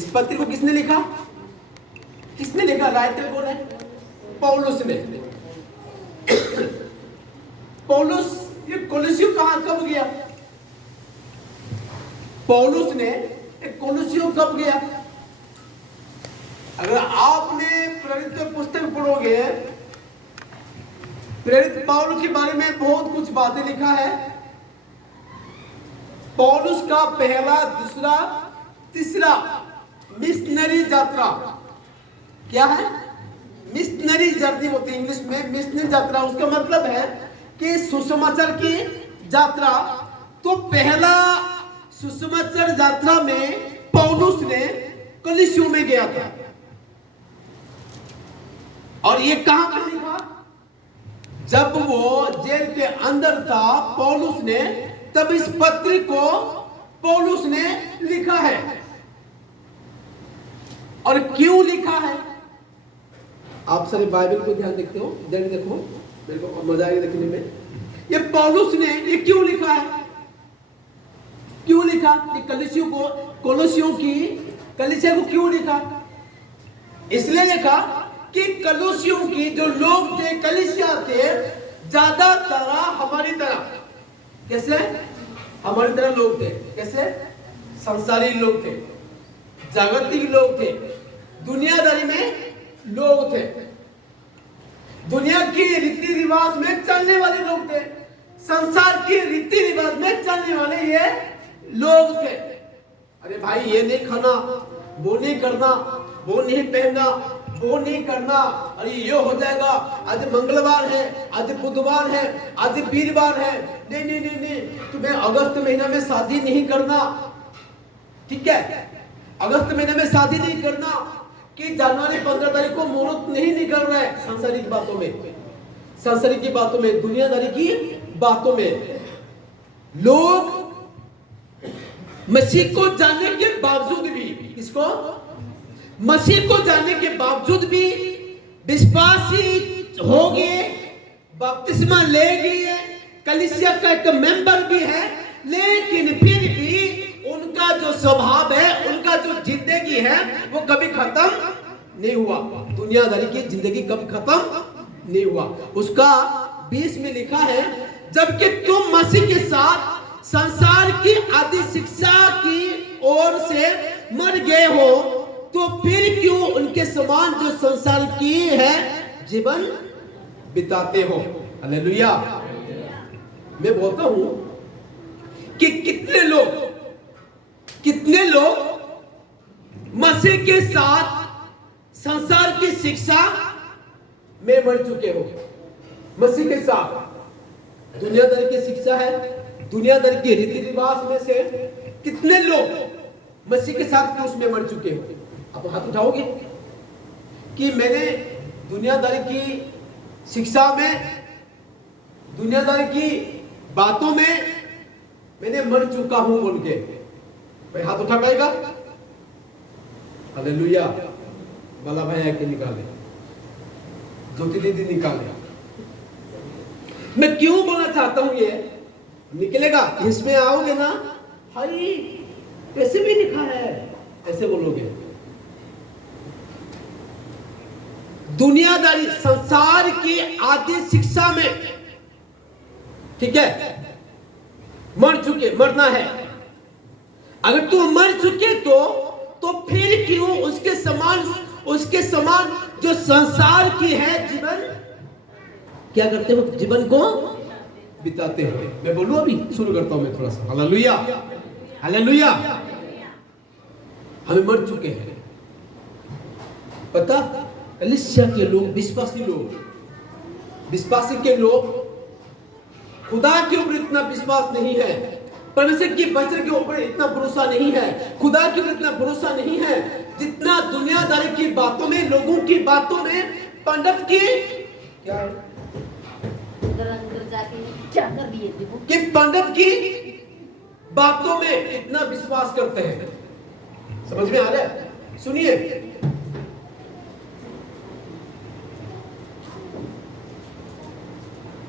इस पत्र को किसने लिखा? किसने लिखा? राइटर कौन है? पौलुस ने। पौलुस ये कोलोसियों कहां कब गया? पौलुस ने कोलोसियों कब गया? अगर आपने प्रेरित पुस्तक पढ़ोगे, प्रेरित पौलुस के बारे में बहुत कुछ बातें लिखा है। पौलुस का पहला, दूसरा, तीसरा मिशनरी यात्रा क्या है? मिशनरी जर्नी होती है इंग्लिश में, मिशनरी यात्रा। उसका मतलब है कि सुसमाचार की यात्रा। तो पहला सुसमाचार यात्रा में पौलुस ने कलीसिया में गया था। और ये कहां पर लिखा? जब वो जेल के अंदर था पौलुस ने, तब इस पत्र को पौलुस ने लिखा है। और क्यों लिखा है? आप सारे बाइबल को ध्यान देखते हो, ध्यान देखो, मेरे को मजा आएगा देखने में। ये पौलुस ने ये क्यों लिखा है? क्यों लिखा? ये कलीसियों को, कोलोसियों की कलीसिया को क्यों लिखा? इसलिए लिखा कि कलीसियों की जो लोग थे, कलीसिया थे, ज्यादातर हमारी तरह, कैसे हमारी तरह लोग थे, कैसे संसारी लोग थे, जागतिक लोग थे, दुनियादारी में लोग थे, दुनिया की रीति रिवाज में चलने वाले लोग थे, संसार के रीति रिवाज में चलने वाले ये लोग थे। अरे भाई ये नहीं खाना, वो नहीं करना, वो नहीं पहनना, वो नहीं करना, अरे ये हो जाएगा, आज मंगलवार है, आज बुधवार है, आज वीरवार है, नहीं नहीं नहीं नहीं, तुम्हें अगस्त महीना में शादी नहीं करना, ठीक है? अगस्त महीने में शादी नहीं करना, कि जनवरी 15 तारीख को मुहूर्त नहीं निकल रहा है। सांसारिक बातों में, सांसारिक की बातों में, दुनियादारी की बातों में लोग मसीह को जानने के बावजूद भी, किसको? मसीह को जानने के बावजूद भी विश्वासी हो गए, बपतिस्मा ले गए, कलीसिया का एक मेंबर भी है, लेकिन फिर भी उनका जो स्वभाव है, उनका जो जिंदगी है, वो कभी खत्म नहीं हुआ। दुनियादारी की जिंदगी कभी खत्म नहीं हुआ। उसका 20 में लिखा है, जबकि तुम मसीह के साथ संसार की आदि शिक्षा की ओर से मर गए हो, तो फिर क्यों उनके समान जो संसार की है जीवन बिताते हो? हालेलुया। मैं बोलता हूं कि कितने लोग मसीह के साथ संसार की शिक्षा में मर चुके हो। मसीह के साथ दुनियादारी की शिक्षा है, दुनियादारी के रीति रिवाज में से कितने लोग मसीह के साथ क्रूस में मर चुके हो? आप हाथ उठाओगे कि मैंने दुनियादारी की शिक्षा में, दुनियादारी की बातों में मैंने मर चुका हूं बोल के भाई हाथ उठा पाएगा? हालेलुया। बाला भाई आके निकाले, ज्योति दीदी निकाले। मैं क्यों बोलना चाहता हूं ये निकलेगा, इसमें आओगे ना, हाय कैसे भी लिखा है, ऐसे बोलोगे। दुनियादारी संसार की आदि शिक्षा में, ठीक है, मर चुके, मरना है। अगर तुम मर चुके तो फिर क्यों उसके समान जो संसार की है जीवन क्या करते हो? जीवन को बिताते हो। मैं बोलूं, अभी शुरू करता हूं मैं थोड़ा सा। Hallelujah, hallelujah. हमें मर चुके हैं। पता, कलीसिया के लोग, विश्वासी के लोग खुदा के ऊपर इतना विश्वास नहीं है, परमेश्वर के वचन के ऊपर इतना भरोसा नहीं है, खुदा के ऊपर इतना भरोसा नहीं है जितना दुनियादारी की बातों में, लोगों की बातों में, पंडित की क्या है, क्या कर दिए कि पंडित की बातों में इतना विश्वास करते हैं। समझ में आ रहा है? सुनिए,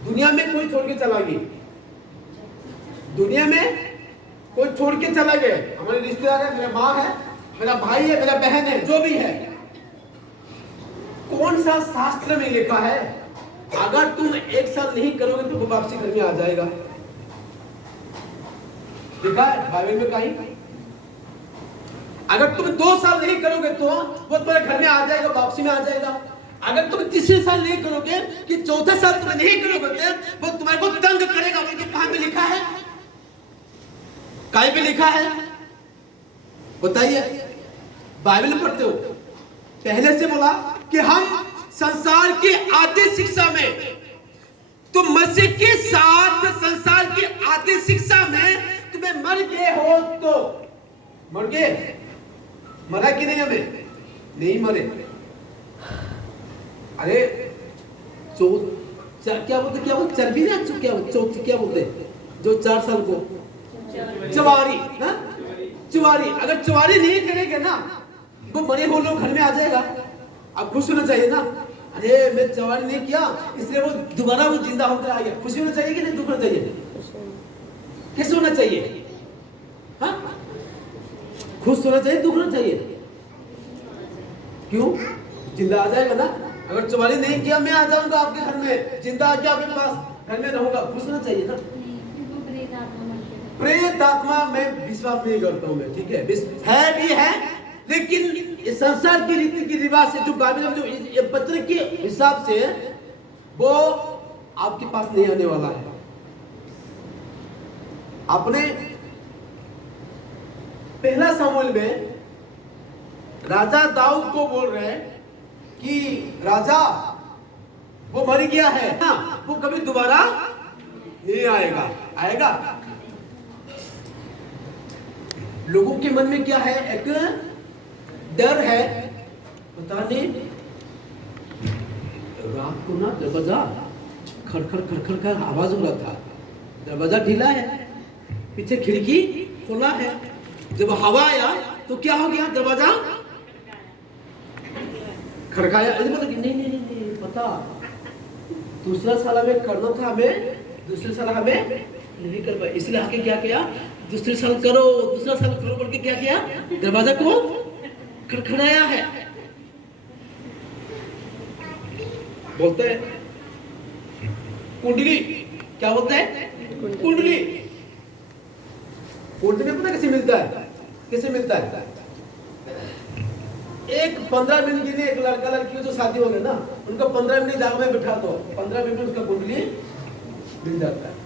दुनिया में कोई छोड़ के चला गया, दुनिया में कोई छोड़ के चला गया। हमारे रिश्तेदार है, मेरा माँ है, मेरा भाई है, मेरा बहन है, जो भी है, कौन सा शास्त्र में लिखा है अगर तुम 1 साल नहीं करोगे तो वो वापसी घर में आ जाएगा? लिखा है बाइबल में कहीं? अगर तुम 2 साल नहीं करोगे तो वो तुम्हारे घर में आ जाएगा, वापसी में आ जाएगा। अगर तुम 3 साल नहीं करोगे कि 4थे साल तुम नहीं करोगे वो तुम्हारे को तंग करेगा। बोल के कहां पे लिखा है? कहीं पे लिखा है? बताइए। बाइबल पढ़ते हो? पहले से बोला कि हम संसार की आदि शिक्षा में, तुम मसीह के साथ संसार की आदि शिक्षा में तुम्हें मर गए हो तो मर गए। मरा कि नहीं? हमें नहीं मरे। अरे क्या बोलते, क्या बोलते चर्बी ना, क्या बोलते जो 4 साल को चवारी, चुवारी। अगर चुवारी नहीं करेंगे ना वो मरे हुए लोग घर में आ जाएगा। अब खुश होना चाहिए ना, अरे मैं चवारी नहीं किया इसलिए वो दोबारा वो जिंदा होकर आ गया। खुशी होना चाहिए कि नहीं दुख होना चाहिए? कैसे होना चाहिए? हाँ, खुश होना चाहिए, दुख होना चाहिए? क्यों? जिंदा आ जाएगा ना। अगर चवारी नहीं किया मैं आ जाऊंगा आपके घर में, जिंदा आके आपके पास घर में रहूंगा, खुश होना चाहिए ना। प्रेत आत्मा में विश्वास नहीं करता हूं मैं, ठीक है भी है, लेकिन इस संसार की रीति की रिवाज से जो बाइबल में जो ये पत्र के हिसाब से वो आपके पास नहीं आने वाला है। आपने पहला शमूएल में राजा दाऊद को बोल रहे हैं कि राजा वो मर गया है ना, वो कभी दोबारा नहीं आएगा। आएगा? लोगों के मन में क्या है? एक डर है, पता नहीं रात को ना दरवाजा खड़खड़ खड़खड़ का आवाज हो रहा था, दरवाजा ढीला है, पीछे खिड़की खुला है, जब हवा आया तो क्या हो गया? दरवाजा खड़काया। नहीं पता, दूसरा साल हमें करना था, हमें दूसरे साल हमें नहीं कर पाए, इसलिए आके क्या किया? दूसरे साल करो बोल के क्या किया? दरवाजा को खड़खड़ाया है। बोलते हैं कुंडली, क्या बोलते हैं? कुंडली। कुंडली पता कैसे मिलता है? कैसे मिलता है? एक 15 मिनट के लिए एक लड़का लड़की जो शादी हो गए ना, उनका 15 मिनट जाग में बिठा दो, 15 मिनट में उसका कुंडली मिल जाता है।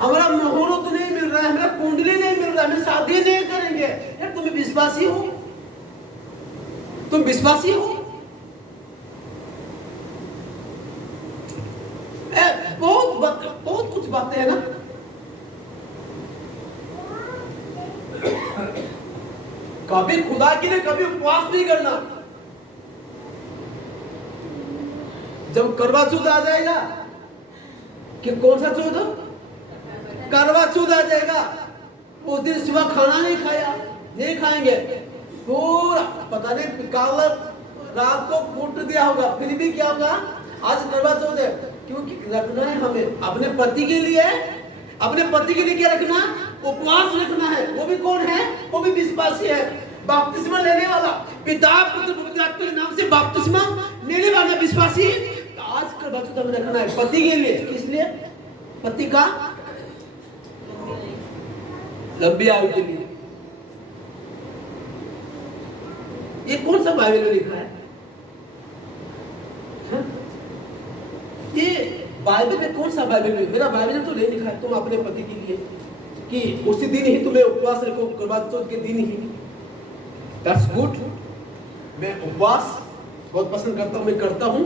हमारा मुहूर्त नहीं मिल रहा है, हमें कुंडली नहीं मिल रहा है, हम शादी नहीं करेंगे। यार तुम विश्वासी हो? तुम विश्वासी हो? बहुत कुछ बातें हैं ना। कभी खुदा के लिए कभी उपवास नहीं करना। जब करवा चौथ आ जाएगा कि कौन सा चौथ? करवा चौथ आ जाएगा, उस दिन सुबह खाना नहीं खाया, नहीं खाएंगे, पूरा पता नहीं काल रात को फूट दिया होगा, फिर भी क्या होगा? आज करवा चौथ है, क्योंकि रखना है हमें अपने पति के लिए। अपने पति के लिए क्या रखना? उपवास रखना है। वो भी कौन है? वो भी विश्वासी है, बपतिस्मा लेने वाला, पिता पुत्र पवित्र आत्मा के नाम से बपतिस्मा लेने वाला विश्वासी। आज करवा चौथ हमें रखना है पति के लिए। किस लिए? पति का लंबी आयु के लिए। ये कौन सा बाइबल में लिखा है? ये बाइबल में कौन सा बाइबल में? मेरा बाइबल में तो नहीं लिखा है तुम अपने पति के लिए कि उसी दिन ही तुम्हें उपवास रखो, करवा चौथ के दिन ही। That's good. मैं उपवास बहुत पसंद करता हूं, मैं करता हूं।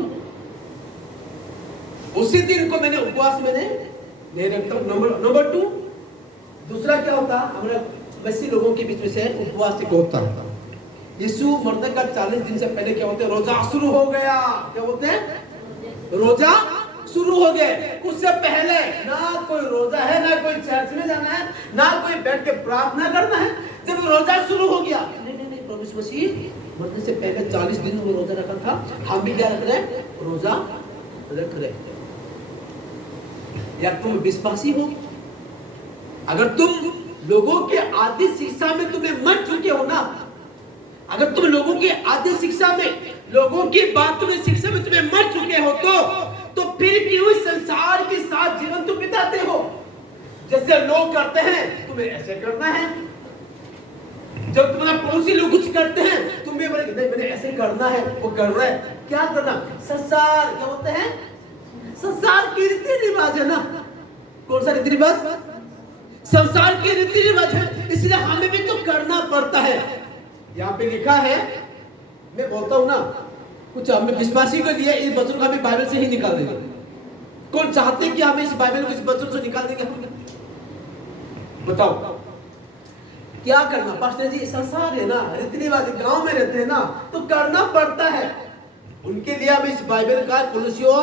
उसी दिन को मैंने उपवास नहीं रखता हूं। नंबर 2, दूसरा क्या होता? हमारे वैसे लोगों के बीच में से उपवास एक होता है। यीशु मरने का 40 दिन से पहले क्या होते हैं? रोजा शुरू हो गया। क्या बोलते हैं? रोजा शुरू हो गए। उससे पहले ना कोई रोजा है, ना कोई चर्च में जाना है, ना कोई बैठ के प्रार्थना करना है। जब रोजा शुरू हो गया, नहीं प्रभु मसीह मरने से पहले 40 दिन वो रोजा रखा था, हम भी क्या रख रहे हैं? रोजा रख रहे हैं। यार तुम विश्वासी हो? अगर तुम लोगों के आदि शिक्षा में तुम्हें मर चुके हो ना, अगर तुम लोगों की आदि शिक्षा में, लोगों की बातों में, शिक्षा में तुम्हें मर चुके हो तो फिर क्यों इस संसार के साथ जीवन तुम बिताते हो? जैसे लोग करते हैं तुम्हें ऐसे करना है। जब तुम्हारा पड़ोसी लोग कुछ करते हैं तुम भी बोले नहीं मैंने ऐसे करना है, वो कर रहा है। क्या करना? संसार क्या होते हैं? संसार की रीति रिवाज है ना। कौन सा रीति रिवाज? संसार के रीति रिवाज है, इसलिए हमें भी तो करना पड़ता है। यहाँ पे लिखा है, मैं बोलता हूँ ना, कुछ हमें विश्वासी के लिए इस वचन को हमें बाइबल से ही निकाल देंगे। कौन चाहते कि हमें इस बाइबल को इस वचन से निकाल देंगे? बताओ क्या करना? पास्टर जी संसार है ना, रीति रिवाज, गांव में रहते हैं ना, तो करना पड़ता है। उनके लिए हम इस बाइबल का कोलोसियों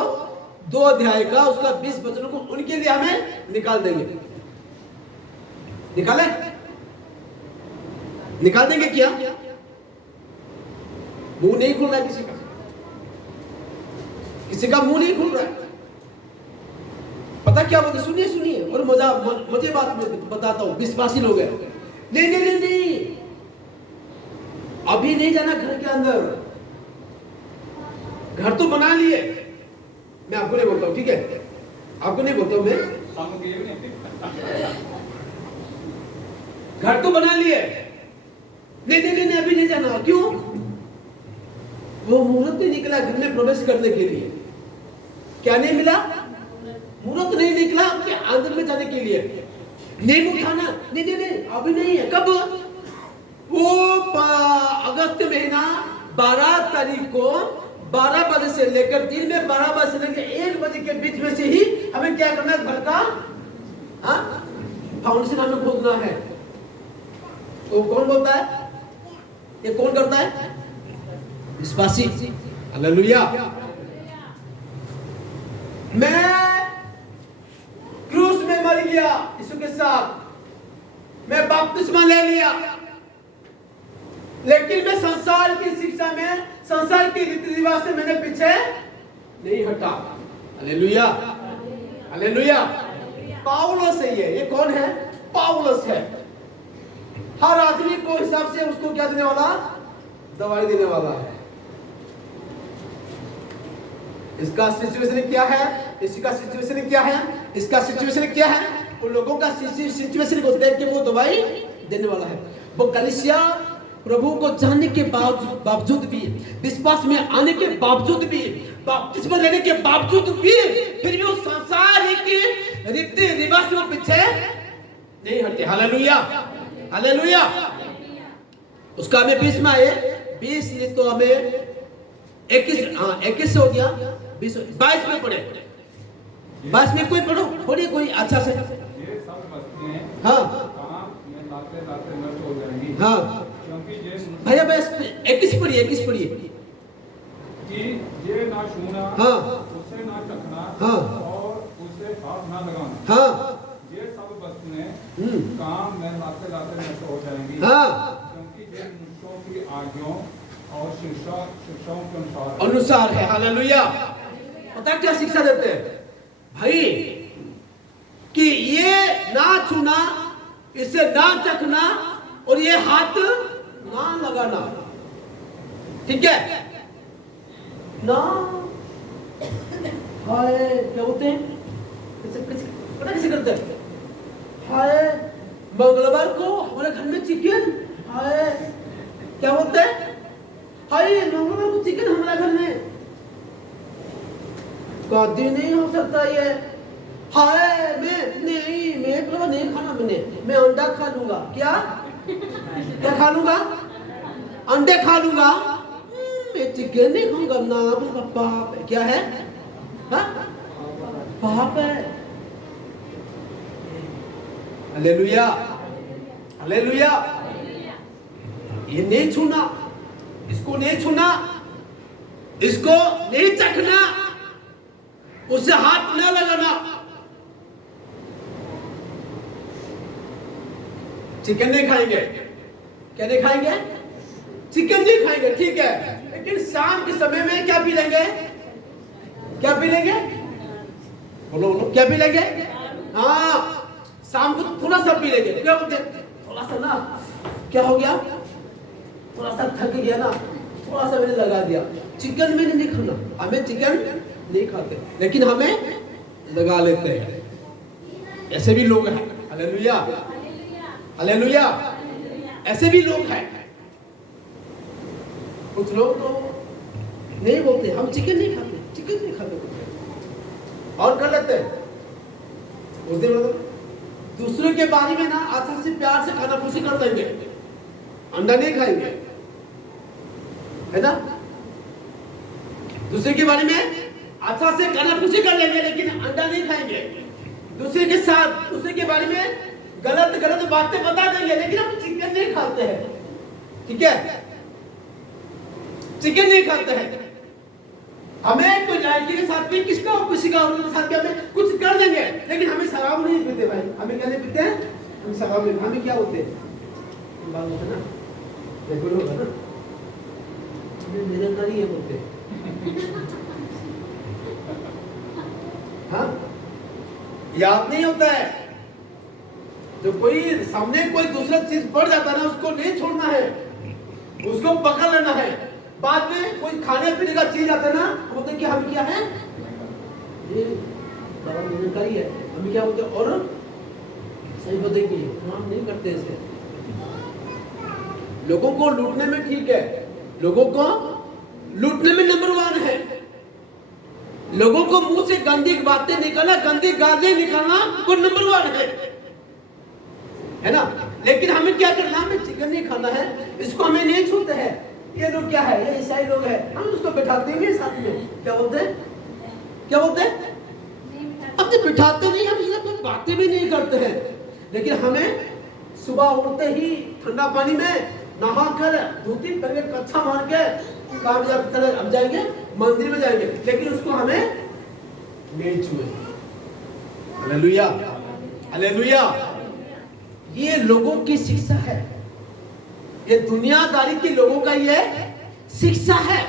2 अध्याय का उसका 20 वचन को उनके लिए हमें निकाल देंगे। निकाले? निकाल देंगे क्या? मुंह नहीं खुल रहा है किसी का मुंह नहीं खुल रहा है। पता क्या बोलते? सुनिए सुनिए, और मुझे बात में बताता हूं। विश्वासी लोग हैं, नहीं नहीं नहीं नहीं, अभी नहीं जाना घर के अंदर। घर तो बना लिए, मैं आपको नहीं बोलता हूं, ठीक है? आपको नहीं बोलता हूं मैं। घर तो बना लिए, नहीं नहीं नहीं, अभी नहीं जाना। क्यों? वो मुहूर्त नहीं निकला घर में प्रवेश करने के लिए। क्या नहीं मिला? मुहूर्त नहीं निकला आपके अंदर में जाने के लिए। नेम उठाना, नहीं नहीं नहीं, अभी नहीं है। कब? वो अगस्त महीना 12 तारीख को 12 बजे से लेकर दिन में 12 बजे से लेकर 1 बजे के बीच में से ही हमें क्या करना है? घर का फाउंडेशन हमें खोदना है। तो कौन बोलता है? ये कौन करता है? विश्वासी। हालेलुया। मैं क्रूस में मर गया यीशु के साथ, मैं बपतिस्मा ले लिया, लेकिन मैं संसार की शिक्षा में, संसार के रीति रिवाज से मैंने पीछे नहीं हटा। Hallelujah hallelujah. पाउलस है ये कौन है? पाउलस है। हर आदमी को हिसाब से उसको क्या देने वाला? दवाई देने वाला है। इसका सिचुएशन क्या है? इसका सिचुएशन क्या है? इसका सिचुएशन क्या है? उन लोगों का सिचुएशन को देख के वो दवाई देने वाला है। वो कलीसिया प्रभु को जानने के बावजूद भी, विश्वास में आने के बावजूद भी, बपतिस्मा लेने के बावजूद भी, फिर भी वो संसार के रीति रिवाज में पीछे नहीं हटे। Hallelujah hallelujah. उसका हमें 20 में आए, 20 नहीं तो हमें 21 हो गया, 22 में पढ़े। 22 में कोई पढ़ो, पढ़िए कोई अच्छा से। ये सब वस्तुएं हाँ काम में लाते नष्ट हो जाएंगी। हाँ क्योंकि भैया बस 21 पढ़िए, 21 पढ़िए। कि ये ना छूना, हाँ उसे ना चखना, हाँ और उसे हाथ ना लगाना, हाँ ये सब वस्तुएं काम में लाते नष्ट हो जाएंगी। हाँ क्योंकि ये मनुष्यों की आज्ञाओं और शिक्षाओं के अनुसार है। हालेलुया। पता क्या शिक्षा देते हैं भाई? कि ये ना छूना, इसे ना चखना, और ये हाथ ना लगाना, ठीक है ना? हाय क्या बोलते हैं? पता कैसे करते हैं? हाय मंगलवार को हमारे घर में चिकन, हाय क्या बोलते हैं? हाय मंगलवार को चिकन हमारे घर में, कभी नहीं हो सकता ये। हाय मैं तो नहीं खाना, मैं अंडा खा लूंगा। क्या खा लूंगा? अंडे खा लूंगा, मैं चिकन नहीं खाऊंगा ना। पाप है। क्या है? पाप है। Hallelujah hallelujah. ये नहीं छूना, इसको नहीं छूना, इसको नहीं चखना, उसे हाथ न लगाना। चिकन नहीं खाएंगे। क्या नहीं खाएंगे? चिकन नहीं खाएंगे, ठीक है। लेकिन शाम के समय में क्या पी लेंगे? क्या पी लेंगे? बोलो बोलो, क्या पी लेंगे? हाँ शाम को थोड़ा सा पी लेंगे। क्या बोलते? थोड़ा सा ना, क्या हो गया? थोड़ा सा थक गया ना, थोड़ा सा मैंने लगा दिया। चिकन मैंने नहीं खाना, हमें चिकन नहीं खाते, लेकिन हमें लगा लेते हैं। ऐसे भी लोग हैं। हालेलुया, हालेलुया, ऐसे भी लोग हैं। कुछ लोग तो नहीं बोलते हम चिकन नहीं खाते, चिकन नहीं खाते, और कर लेते हैं। दूसरे के बारे में ना अच्छा से प्यार से खाना खुशी कर लेंगे, अंडा नहीं खाएंगे, है ना। दूसरे के बारे में अच्छा से खाना खुशी कर लेंगे, लेकिन अंडा नहीं खाएंगे। दूसरे के साथ दूसरे के बारे में गलत गलत बातें बता देंगे, लेकिन हम चिकन नहीं खाते हैं। ठीक है, चिकन नहीं खाते हैं। हमें कोई लड़की के साथ भी किसी का उनके साथ भी हमें कुछ कर देंगे, लेकिन हमें शराब नहीं पीते भाई। हमें क्या नहीं पीते हैं, हम शराब नहीं। हमें क्या होते हैं, बात होता ना, रेगुलर होगा ना, हमें निरंकारी ये बोलते हैं। हाँ, याद नहीं होता है। जो कोई सामने कोई दूसरा चीज पड़ जाता है ना, उसको नहीं छोड़ना है, उसको पकड़ लेना है। बाद में कोई खाने पीने का चीज आता है ना, हम बोलते हैं कि हम क्या है, ये बड़ा निरंकारी है, हम क्या बोलते हैं, और सही बोलते कि हम नहीं करते इसे। लोगों को लूटने में ठीक है, लोगों को लूटने में नंबर 1 है। लोगों को मुंह से गंदी बातें निकालना, गंदी गालियां निकालना, वो नंबर 1 है ना। लेकिन हमें क्या करना, हमें चिकन नहीं खाना है, इसको हमें नहीं छूते हैं। ये लोग क्या है, ये ईसाई लोग हैं, हम उसको बिठाते हैं साथ में। क्या बोलते हैं, क्या बोलते हैं, हम तो बिठाते नहीं, हम इससे कोई बातें भी नहीं करते हैं। लेकिन हमें सुबह उठते ही ठंडा पानी में नहा कर धोती पहन के कच्छा मार के काम जाकर हम जाएंगे, मंदिर में जाएंगे, लेकिन उसको हमें नहीं छुए। Hallelujah, hallelujah. ये लोगों की शिक्षा है, ये दुनियादारी के लोगों का ये शिक्षा है।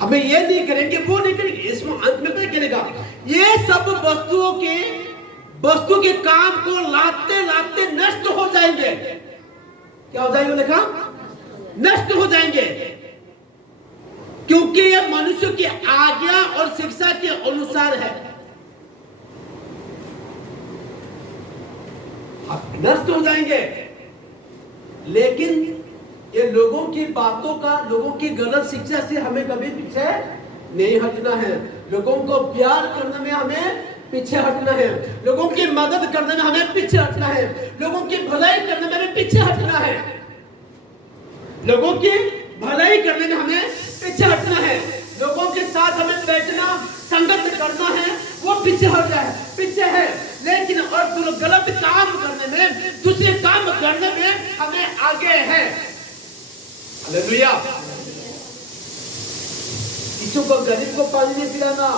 हमें ये नहीं करेंगे, वो नहीं करेंगे, इसमें अंत में क्या करेगा, ये सब वस्तु के काम को लाते लाते नष्ट हो जाएंगे। क्या हो जाएंगे, लिखा नष्ट हो जाएंगे, क्योंकि ये मनुष्य की आज्ञा और शिक्षा के अनुसार है। नष्ट हो जाएंगे। लेकिन ये लोगों की बातों का, लोगों की गलत शिक्षा से हमें कभी पीछे नहीं हटना है। लोगों को प्यार करने में हमें पीछे हटना है, लोगों की मदद करने में हमें पीछे हटना है, लोगों की भलाई करने में हमें पीछे हटना है, लोगों की भलाई करने में हमें पीछे हटना है, लोगों के साथ हमें बैठना, संगत करना है, वो पीछे हट जाए, पीछे है। लेकिन और गलत काम करने में, दूसरे काम करने में हमें आगे है। हालेलुया। किसी को गरीब को पानी नहीं पिलाना।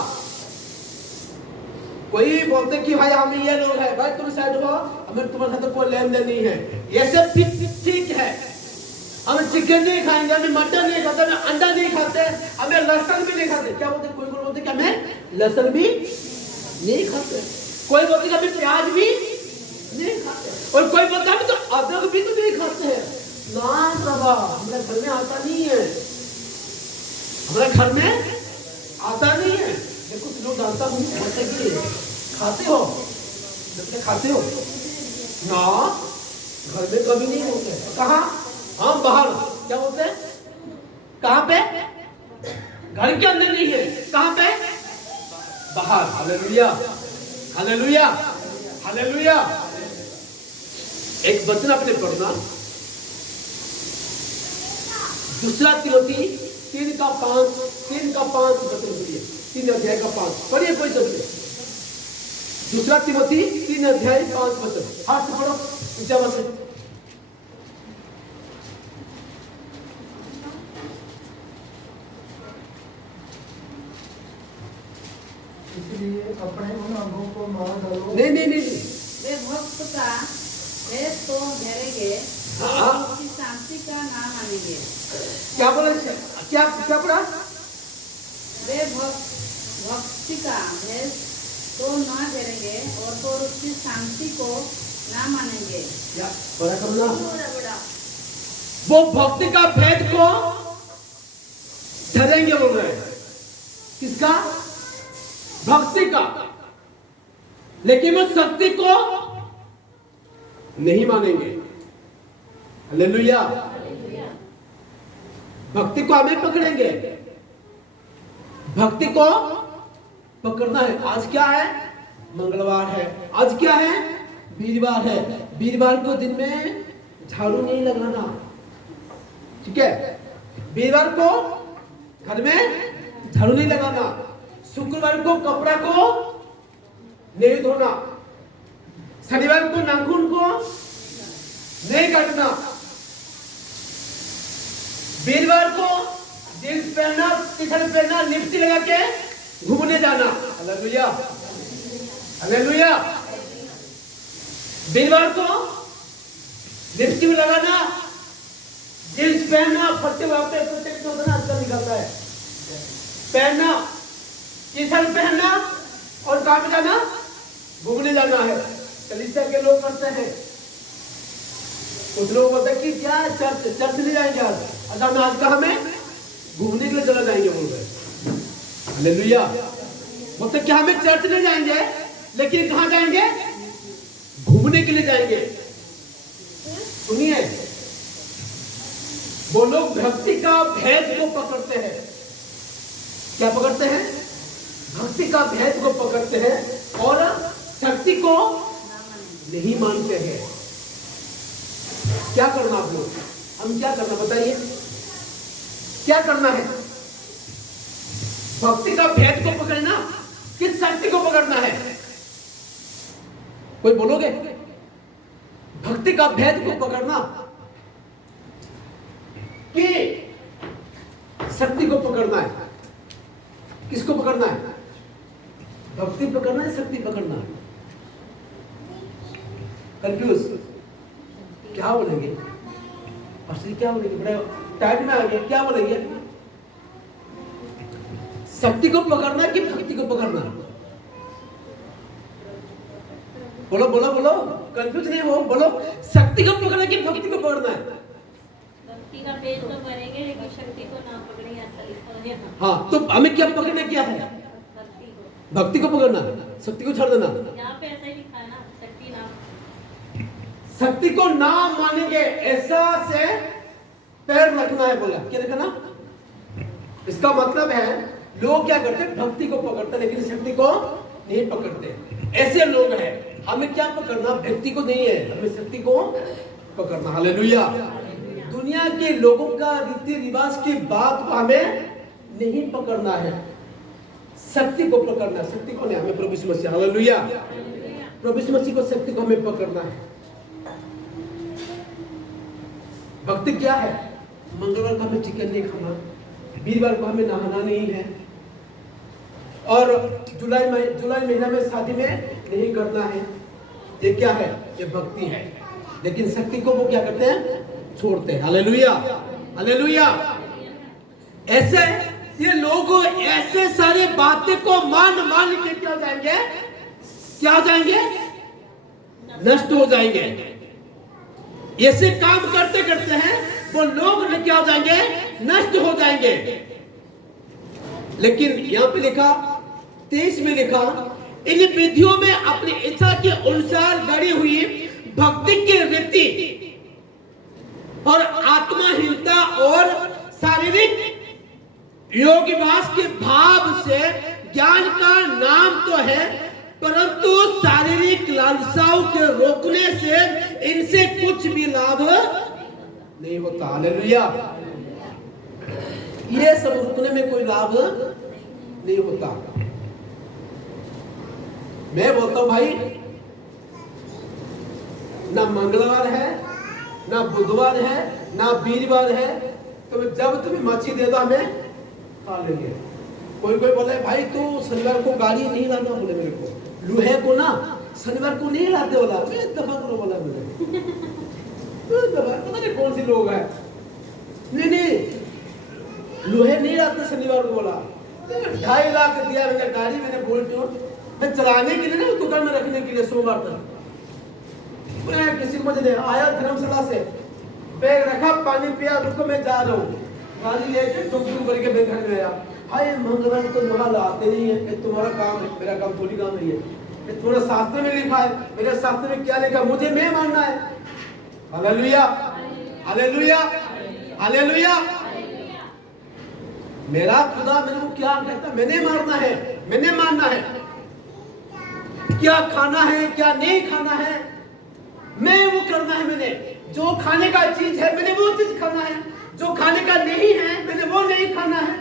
कोई बोलते कि भाई हम ये लोग हैं, भाई तुम साइड हो, हमें तुम्हारे साथ कोई लेन देन नहीं है, ये सब ठीक है। हम चिकन नहीं खाएंगे, हमें मटन नहीं खाते, हमें अंडा नहीं खाते, हमें लहसुन भी नहीं खाते। क्या बोलते, कोई बोलते कि हमें लहसुन भी नहीं खाते, कोई बोलते कि हमें प्याज भी नहीं खाते, और कोई बोलता हम तो अदरक भी तो नहीं खाते हैं। ना बाबा, हमारे घर में आता नहीं है, हमारे घर में आता नहीं है। देखो कुछ लोग जानता हूँ बोलते कि खाते हो, खाते हो ना, घर में कभी नहीं होते। कहाँ, हम बाहर। क्या बोलते हैं, कहाँ पे, घर के अंदर नहीं है, कहाँ पे, बाहर। Hallelujah, hallelujah, hallelujah. एक वचन आपने पढ़ना, 2 तिमोथी 3:5 वचन पढ़िए, 3 अध्याय का 5 पढ़िए, कोई शब्द। 2 तिमोथी 3 अध्याय 5 वचन, हाथ से पढ़ो, ऊंचा वचन। इसलिए अपने उन अंगों को मार डालो। नहीं। वे भक्त का भेद तो धरेंगे और उसकी शांति का नाम मानेंगे। क्या बोला, क्या पढ़ा? वे भक्ति का भेद तो न धरेंगे और तो उसकी शांति को ना मानेंगे। क्या पढ़ा करो ना, वो भक्ति का भेद को धरेंगे बोल रहे हैं। किसका? भक्ति का। लेकिन वो शक्ति को नहीं मानेंगे। हालेलुया। भक्ति को हमें पकड़ेंगे, भक्ति को पकड़ना है। आज क्या है? मंगलवार है। आज क्या है? वीरवार है। वीरवार को दिन में झाड़ू नहीं लगाना, ठीक है? वीरवार को घर में झाड़ू नहीं लगाना। शुक्रवार को कपड़ा को नहीं धोना। शनिवार को नाखून को नहीं काटना। वीरवार को जींस पहनना, टी शर्ट पहनना, लिपस्टिक लगा के घूमने जाना। Hallelujah, hallelujah. वीरवार को लिपस्टिक लगाना, जींस पहनना, फट्टे वापे आजकल निकलता है, पहनना, टी शर्ट पहनना और कहाँ पे जाना? घूमने जाना है। कलीसिया के लोग करते हैं। कुछ लोग बोलते हैं कि क्या चर्च नहीं जाएंगे आज। अच्छा, मैं आज कहा में घूमने के लिए चला जाएंगे बोल रहे। हालेलुया। बोलते क्या हमें चर्च नहीं जाएंगे, लेकिन कहाँ जाएंगे? घूमने के लिए जाएंगे। सुनिए, वो लोग भक्ति का भेद को पकड़ते हैं। क्या पकड़ते हैं? भक्ति का भेद को पकड़ते हैं और शक्ति को नहीं मानते हैं। क्या करना आप लोग? हम क्या करना बताइए? क्या करना है? भक्ति का भेद को पकड़ना कि शक्ति को पकड़ना है? कोई बोलोगे? भक्ति का भेद को पकड़ना कि शक्ति को पकड़ना है? किसको पकड़ना है? भक्ति पकड़ना है, शक्ति पकड़ना है? कंफ्यूज क्या बोलेंगे? असली क्या बोलेंगे? बड़ा टाइट में आ गया। क्या बोलेंगे? शक्ति को पकड़ना कि भक्ति को पकड़ना? बोलो बोलो बोलो, कंफ्यूज नहीं हो। बोलो, शक्ति को पकड़ना कि भक्ति को पकड़ना है? भक्ति का भेद तो करेंगे, लेकिन शक्ति को ना पकड़ेंगे, ऐसा लिखा है। हाँ, तो हमें क्या पकड़ना? क्या है? भक्ति को पकड़ना, शक्ति को छोड़ देना। यहाँ पे ऐसा ही लिखा है ना, शक्ति ना। शक्ति को ना मानेंगे, ऐसा से पैर रखना है। बोला क्या रखना? इसका मतलब है लोग क्या करते हैं? भक्ति को पकड़ते हैं लेकिन शक्ति को नहीं पकड़ते। ऐसे लोग हैं। हमें क्या पकड़ना? भक्ति को नहीं है, हमें शक्ति को पकड़ना। हालेलुया। दुनिया के लोगों का रीति रिवाज की बात को हमें नहीं पकड़ना है, शक्ति को पकड़ना। शक्ति को नहीं, हमें प्रभु यीशु मसीह। हालेलुया। प्रभु यीशु मसीह को, शक्ति को हमें पकड़ना है। भक्ति क्या है? मंगलवार को हमें चिकन नहीं खाना, वीरवार को हमें नहाना नहीं है, और जुलाई महीना में शादी में नहीं करना है। ये क्या है? ये भक्ति है। लेकिन शक्ति को वो क्या करते हैं? छोड़ते हैं। Hallelujah, hallelujah. ऐसे ये लोग ऐसे सारी बातें को मान के क्या हो जाएंगे? क्या हो जाएंगे? नष्ट हो जाएंगे। ऐसे काम करते करते हैं वो लोग क्या हो जाएंगे? नष्ट हो जाएंगे। लेकिन यहां पे लिखा 23 में लिखा, इन विधियों में अपनी इच्छा के अनुसार गढ़ी हुई भक्ति की रीति और आत्माहीनता और शारीरिक योगिवास के भाव से ज्ञान का नाम तो है, परंतु शारीरिक लालसाओं के रोकने से इनसे कुछ भी लाभ नहीं होता। हालेलुया। ये सब रुकने में कोई लाभ नहीं होता। मैं बोलता हूं भाई, ना मंगलवार है, ना बुधवार है, ना वीरवार है, तो जब तुम्हें मच्छी दे दो हमें खा लेंगे। कोई बोले भाई तू शनिवार को गाड़ी नहीं लाना, बोले मेरे को लूहे को ना शनिवार को नहीं लाते, बोला मैं दफा करो, बोला मुझे पता नहीं कौन सी लोग है। नहीं लोहे नहीं लाते शनिवार को, बोला 2.5 लाख दिया मैंने गाड़ी, मैंने बोल्ट मैं चलाने के लिए ना, दुकान में रखने के लिए सोमवार तक। किसी को मुझे आया धर्मशाला से बैग रखा, पानी पिया, रुको मैं जा रहा हूँ। गाड़ी लेके डुम करके मैं घर में आया। हाय मंगल तो वहाँ लाते नहीं है, ये तुम्हारा काम है, मेरा काम थोड़ी काम नहीं है। ये तुम्हारा शास्त्र में लिखा है, मेरे शास्त्र में क्या लिखा, मुझे मैं मानना है। Hallelujah, hallelujah, hallelujah. मेरा खुदा मेरे को क्या कहता, मैंने मानना है, मैंने मानना है। क्या खाना है, क्या नहीं खाना है, मैं वो करना है। मैंने जो खाने का चीज है, मैंने वो चीज खाना है। जो खाने का नहीं है, मैंने वो नहीं खाना है।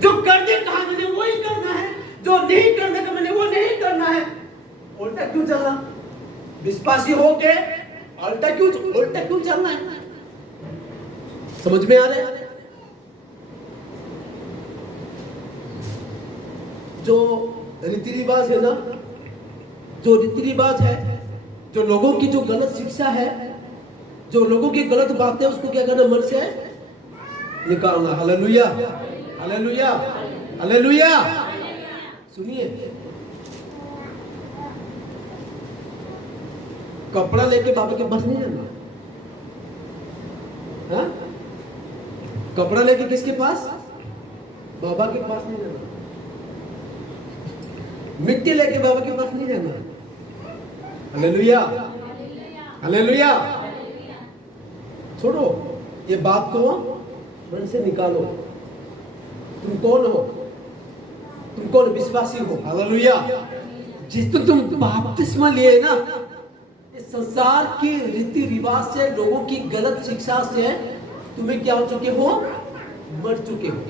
जो करने का है, मैंने वो ही करना है। जो नहीं करने का, मैंने वो नहीं करना है। उल्टा क्यों चलना? विश्वासी हो के उल्टा क्यों चलना है? समझ में आ रहा है? जो रीति रिवाज है ना, जो रीति रिवाज है, जो लोगों की जो गलत शिक्षा है, जो लोगों की गलत बातें, उसको क्या करना, मन से निकालना। Hallelujah, hallelujah, hallelujah. सुनिए, कपड़ा लेके बाबा के पास नहीं जाना। हाँ? कपड़ा लेके किसके पास? बाबा के पास नहीं जाना। मिट्टी लेके बाबा के पास नहीं जाना। Hallelujah, hallelujah. छोड़ो ये बात को, मन से निकालो। तुम कौन हो? तुम कौन? विश्वासी हो। हालेलुया। जिस तुम बपतिस्मा लिए ना, इस संसार की रीति रिवाज से, लोगों की गलत शिक्षा से तुम्हें क्या हो चुके हो? मर चुके हो।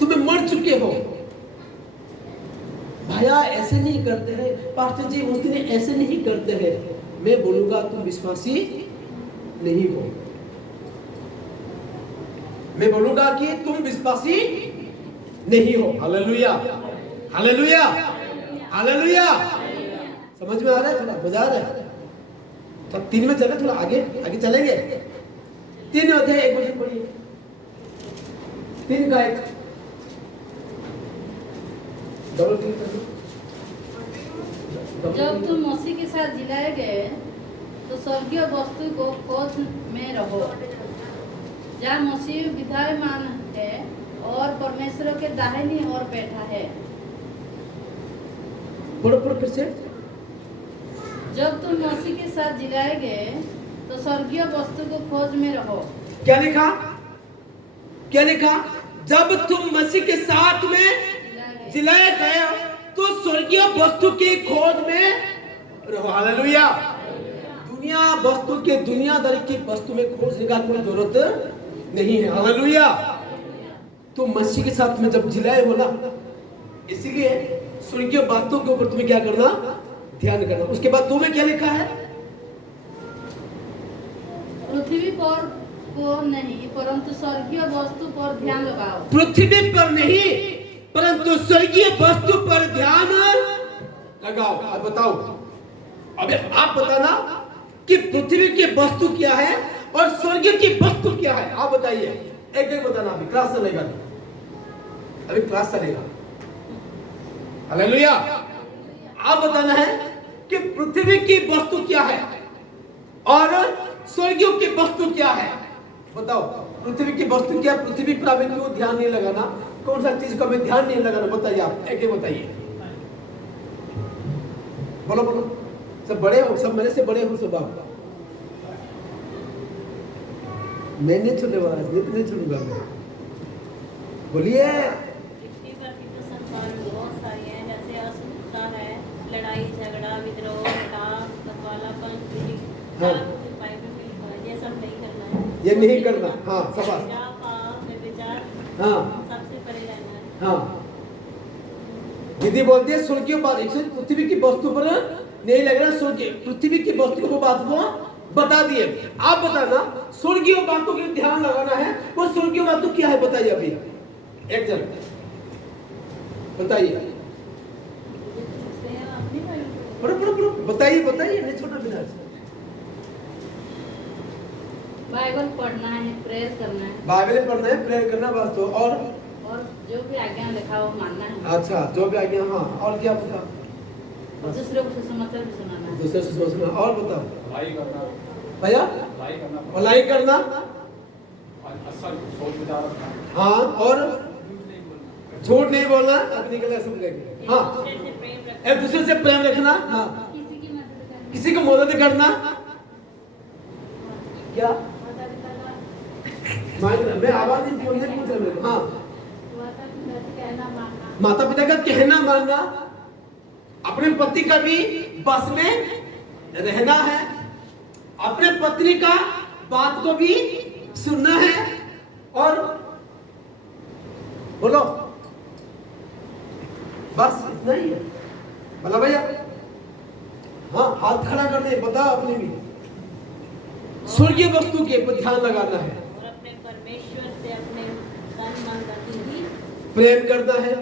तुम्हें मर चुके हो। भैया ऐसे नहीं करते हैं, पास्टर जी उस दिन ऐसे नहीं करते हैं। मैं बोलूंगा तुम विश्वासी नहीं हो। मैं बोलूंगा कि तुम विश्वासी नहीं हो। Hallelujah, hallelujah, hallelujah. समझ में आ रहा है? थोड़ा मजा आ रहा है? तो 3 में चले, थोड़ा आगे आगे चलेंगे। 3 अध्याय 1 वचन पढ़िए। 3 का 1 डबल क्लिक कर दो। जब तुम मसीह के साथ जिलाए गए तो स्वर्गीय वस्तु को खोज में रहो, जहाँ मसीह विद्यमान है और परमेश्वर के दाहिनी ओर बैठा है। पढ़ो फिर से। जब तुम मसीह के साथ जिलाए गए तो स्वर्गीय वस्तु को खोज में रहो। क्या लिखा? क्या लिखा? जब तुम मसीह के साथ में जिलाए गए तो स्वर्गीय वस्तु की खोज में रहो। हालेलुया। दुनिया वस्तु के, दुनियादारी की वस्तु में खोजने का कोई जरूरत नहीं है। हालेलुया। तो मसीह के साथ में जब जिलाए हो ना, इसीलिए स्वर्गीय बातों के ऊपर तुम्हें क्या करना? ध्यान करना। उसके बाद 2 में क्या लिखा है? पृथ्वी पर को नहीं परंतु स्वर्गीय वस्तु पर ध्यान लगाओ। पृथ्वी पर नहीं परंतु स्वर्गीय वस्तु पर ध्यान लगाओ। अब बताओ, अबे आप बताना कि पृथ्वी की वस्तु क्या है और स्वर्ग की वस्तु क्या है। आप बताइए, एक एक बताना। अभी क्लास चलेगा, अभी क्लास चलेगा। हालेलुया। आप बताना है कि पृथ्वी की वस्तु क्या है और स्वर्गीय की वस्तु क्या है। बताओ, पृथ्वी की वस्तु क्या? पृथ्वी पर हमें क्यों ध्यान नहीं लगाना? कौन सा चीज का हमें ध्यान नहीं लगाना? बताइए, आप एक एक बताइए। बोलो बोलो। सब बड़े हो, सब मेरे से बड़े हो सब आप। मैं नहीं छोड़ने वाला, नहीं छोड़ूंगा मैं। बोलिए। पृथ्वी पर भी तो संसार में बहुत सारी हैं, जैसे असुरता है, लड़ाई झगड़ा, विद्रोह, हटाव, मतवालापन, चोरी। हाँ। बाइबल में लिखा है, ये सब नहीं करना है। ये नहीं करना। हाँ, शाबाश। पाप में विचार, हाँ, सबसे परे रहना है। हाँ। दीदी बोलती है स्वर्गीय बात, पृथ्वी की वस्तु पर नहीं लग रहा। स्वर्गीय पृथ्वी की वस्तु को बात को बता दिए। आप बताना, स्वर्गीय बातों के ध्यान लगाना है। वो स्वर्गीय बातों क्या है? बताइए अभी एक जन बताइए। पढ़ो पढ़ो पढ़ो, बताइए बताइए, नहीं छोटा बिना। बाइबल पढ़ना है, प्रेयर करना है, बाइबल पढ़ना है, प्रेयर करना बस। तो और जो भी आज्ञा लिखा हो मानना है। अच्छा, जो भी आज्ञा। हाँ, और क्या बता? दूसरे को सुसमाचार भी सुनाना है। दूसरे से सोचना। और बताओ भलाई करना, भैया, भलाई करना, भलाई करना, असल सोच विचार रखना, हाँ, और झूठ नहीं बोलना, अपनी गलत समझेंगे, हाँ, दूसरे से प्रेम रखना, एक दूसरे से प्रेम रखना, हाँ, किसी की मदद करना, किसी को मदद करना, क्या माता पिता का मांगना, मैं आवाज नहीं पूछ रहा हूँ, हाँ, माता पिता का कहना मानना, माता पिता का कहना मानना, अपने पति का भी बस में रहना है, अपने पत्नी का बात को भी सुनना है, और बोलो बस इतना ही है। बोला भैया, हाँ, हाथ खड़ा कर दे, बताओ अपने भी स्वर्गीय वस्तु के पर ध्यान लगाना है, और अपने परमेश्वर से अपने तन मन धन ही प्रेम करना है।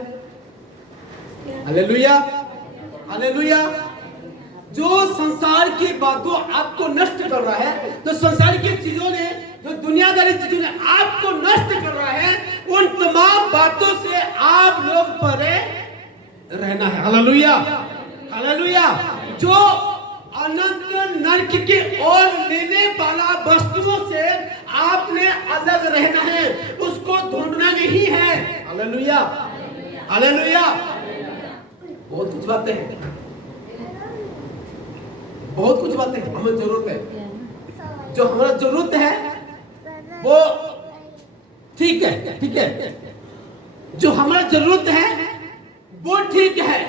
Hallelujah, hallelujah. जो संसार की बातों आपको नष्ट कर रहा है, तो संसार की चीजों ने, जो दुनियादारी चीजों ने आपको नष्ट कर रहा है, उन तमाम बातों से आप लोग परे रहना है। Hallelujah, hallelujah. जो अनंत नरक की ओर लेने वाला वस्तुओं से आपने अलग रहना है, उसको ढूंढना नहीं है। Hallelujah, hallelujah. बहुत कुछ बातें हैं, बहुत कुछ बातें हैं, हमें जरूरत है, जो हमारा जरूरत है वो ठीक है, ठीक है, जो हमारा जरूरत है वो ठीक है,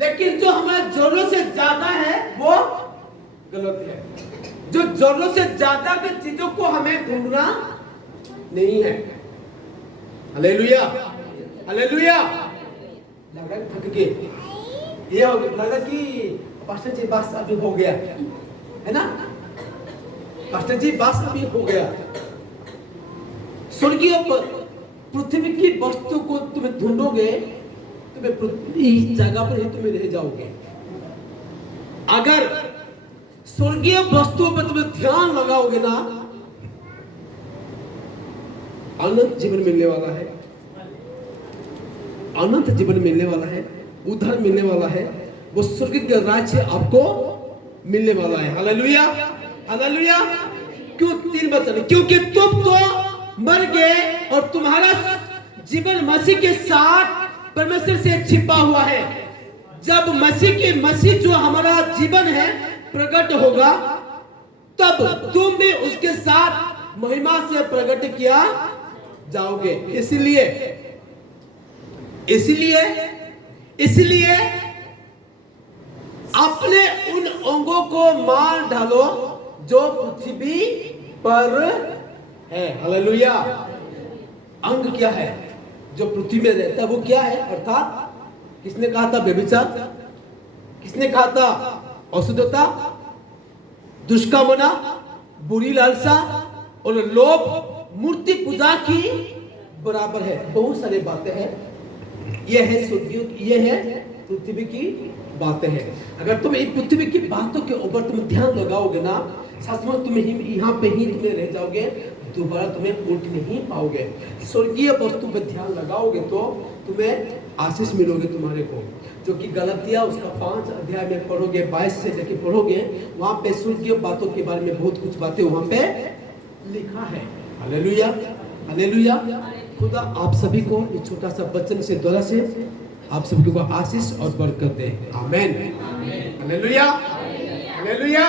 लेकिन जो हमारा जरूरत से ज्यादा है वो गलत है। जो जरूरत से ज्यादा की चीजों को हमें ढूंढना नहीं है। Hallelujah, hallelujah. लग रहा है थक गए, ये हो गया, लग रहा कि पास्टर जी बस अभी हो गया है ना, पास्टर जी बस अभी हो गया। स्वर्गीय पृथ्वी की वस्तु को तुम्हें ढूंढोगे, तुम्हें इस जगह पर ही तुम्हें रह जाओगे। अगर स्वर्गीय वस्तुओं पर तुम्हें ध्यान लगाओगे ना, अनंत जीवन मिलने वाला है, अनंत जीवन मिलने वाला है, उद्धार मिलने वाला है, वो स्वर्ग का राज्य आपको मिलने वाला है। Hallelujah, hallelujah. क्यों 3 वचन? क्योंकि तुम तो मर गए और तुम्हारा जीवन मसीह के साथ परमेश्वर से छिपा हुआ है। जब मसीह जो हमारा जीवन है प्रकट होगा, तब तुम भी उसके साथ महिमा से प्रकट किया जाओगे। इसलिए अपने उन अंगों को मार डालो जो पृथ्वी पर है। हालेलुया। अंग क्या है? जो पृथ्वी में रहता है वो क्या है? अर्थात किसने कहा था व्यभिचार? किसने कहा था अशुद्धता, दुष्कामना, बुरी लालसा और लोभ, मूर्ति पूजा की बराबर है। बहुत सारी बातें हैं। ये है स्वर्गीय, ये है पृथ्वी की बातें हैं। अगर तुम इस पृथ्वी की बातों के ऊपर तुम ध्यान लगाओगे ना, सच में तुम यहाँ पे ही तुम्हें रह जाओगे, दोबारा तुम्हें उठ नहीं पाओगे। स्वर्गीय वस्तु पे ध्यान लगाओगे तो तुम्हें आशीष मिलोगे तुम्हारे को, जो कि गलतिया उसका 5 अध्याय में पढ़ोगे, 22 से लेके पढ़ोगे, वहां पे स्वर्गीय बातों के बारे में बहुत कुछ बातें वहां पे लिखा है। Hallelujah, hallelujah. खुदा आप सभी को इस छोटा सा वचन से द्वारा से आप सभी को आशीष और बरकत दे। आमीन। Hallelujah, hallelujah.